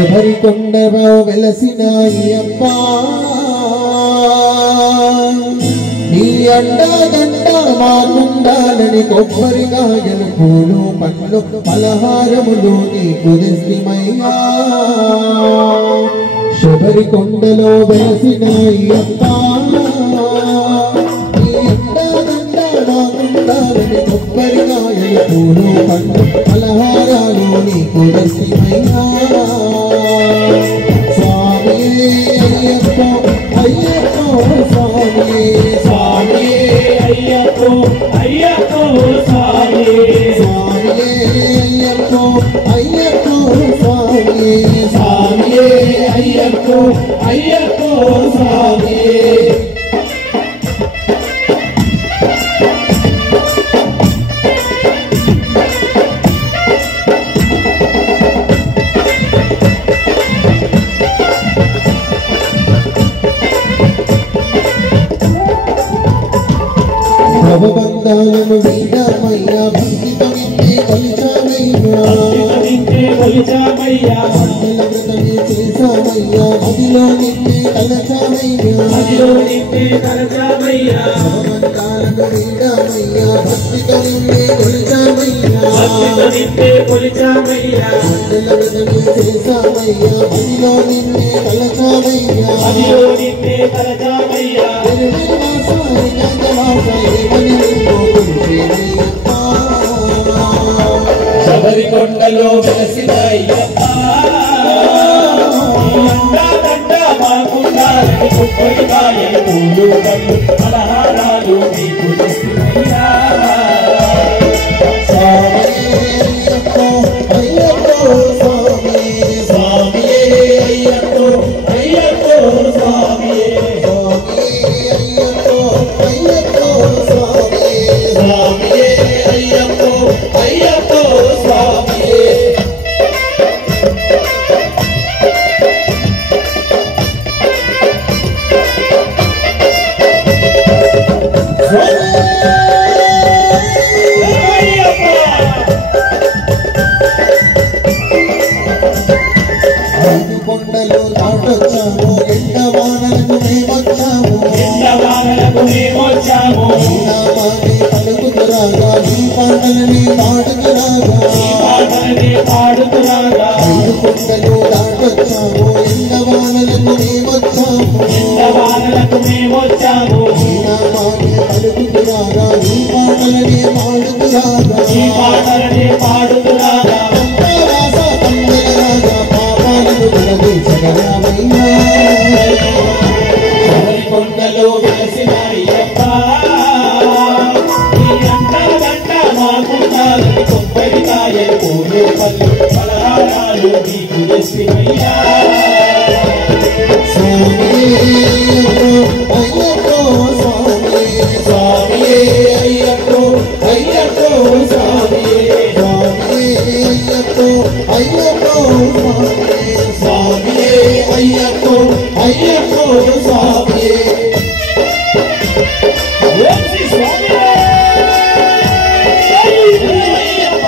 శబరికొండలో వెలసిన అయ్యప్ప నీ అండదండ మాకుండాలని కొబ్బరికాయలు పూలు పండ్లు పలహారములు నీకు తెస్తిమయ్యా శబరికొండలో వెలసిన అయ్యప్ప నీ అండదండ మాకుండాలని కొబ్బరికాయలు పూలు పండ్లు పలహారాలు నీకు తెస్తిమయ్యా స్వామి అయ్యప్ప అయ్యప్ప స్వామి స్వామి అయ్యప్ప అయ్యప్ప స్వామి స్వామి అయ్యప్ప అయ్యప్ప స్వామి స్వామి అయ్యప్ప అయ్యప్ప స్వామి భవబంధాలను వీడమయ్యా భక్తితో నిన్నే కొలిచామయ్యా మండల వ్రతమే చేశామయ్యా మదిలో నిన్నే తలచామయ్యా భవబంధాలను వీడమయ్యా భక్తితో నిన్నే కొలిచామయ్యా మండల వ్రతమే చేశామయ్యా మదిలో నిన్నే తలచామయ్యా శబరికొండలో వెలసిన అయ్యప్ప అండదండ మాకుండాలని కొబ్బరికాయలు పూలు పండ్లు పలహారాలు నీకు తెస్తిమయ్యా స్వామి అయ్యప్ప అయ్యప్ప స్వామి స్వామి అయ్యప్ప అయ్యప్ప స్వామి స్వామి అయ్యప్ప అయ్యప్ప స్వామి స్వామి అయ్యప్ప అయ్యప్ప స్వామి కొండలు దాటొచ్చాము ఎండవానలకు మేమొచ్చాము నామాన్ని పలుకుతురాగా నీ పాటలని పాడుతురాగా ఐదు కొండలు దాటొచ్చాము ఎండవానలకు మేమొచ్చాము నామాన్ని పలుకుతురాగా నీ పాటలని పాడుతురాగా శబరికొండలో వెలసిన అయ్యప్ప అండదండ మాకుండాలని కొబ్బరికాయలు పూలు పండ్లు పలహారాలు నీకు తెస్తిమయ్యా స్వామి అయ్యప్ప స్వామి స్వామి అయ్యప్ప అయ్యప్ప స్వామి స్వామి అయ్యప్ప అయ్యప్ప స్వామి అయ్యప్ప అయ్యప్ప స్వామి స్వామి అయ్యప్ప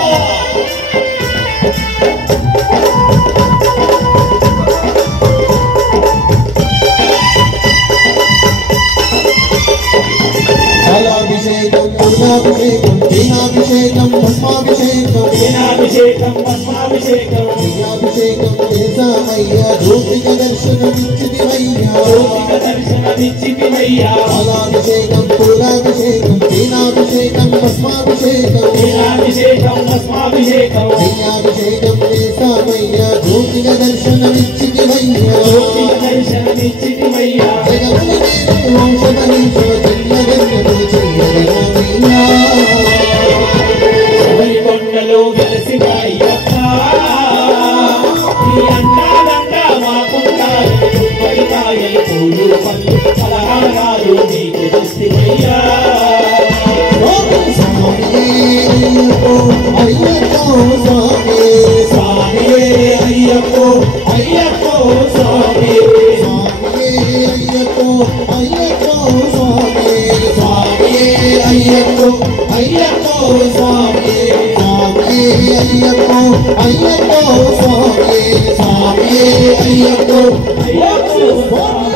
పాలాభిషేకం పూర్ణాభిషేకం దీనాభిషేకం భస్మాభిషేకం దీనాభిషేకం భస్మాభిషేకం దీనాభిషేకం చేశామయ్యా జ్యోతిక దర్శనమిచ్చితివయ్యా పాలాభిషేకం పూర్ణాభిషేకం దీనాభిషేకం భస్మాభిషేకం దీనాభిషేకం భస్మాభిషేకం దీనాభిషేకం చేశామయ్యా జ్యోతిక దర్శనమిచ్చితివయ్యా శబరికొండలో వెలసిన అయ్యప్ప అండదండ మాకుండాలని కొబ్బరికాయలు పూలు పండ్లు పలహారాలు నీకు తెస్తిమయ్యా స్వామి అయ్యప్ప స్వామి స్వామి అయ్యప్ప అయ్యప్ప స్వామి స్వామి అయ్యప్ప అయ్యప్ప స్వామి స్వామి అయ్యప్ప అయ్యప్ప స్వామి స్వామి అయ్యప్ప అయ్యప్ప స్వామి స్వామి అయ్యప్పో అయ్యప్పో స్వామియే